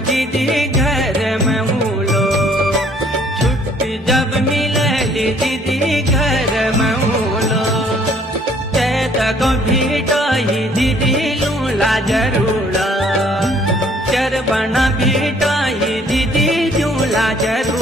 दीदी घर में उलो। छुट्टी जब मिलली दीदी घर में उलो। ते तक भीटाई दीदी लूला जरूर। चरबना भीटाई दीदी झूला जरूर।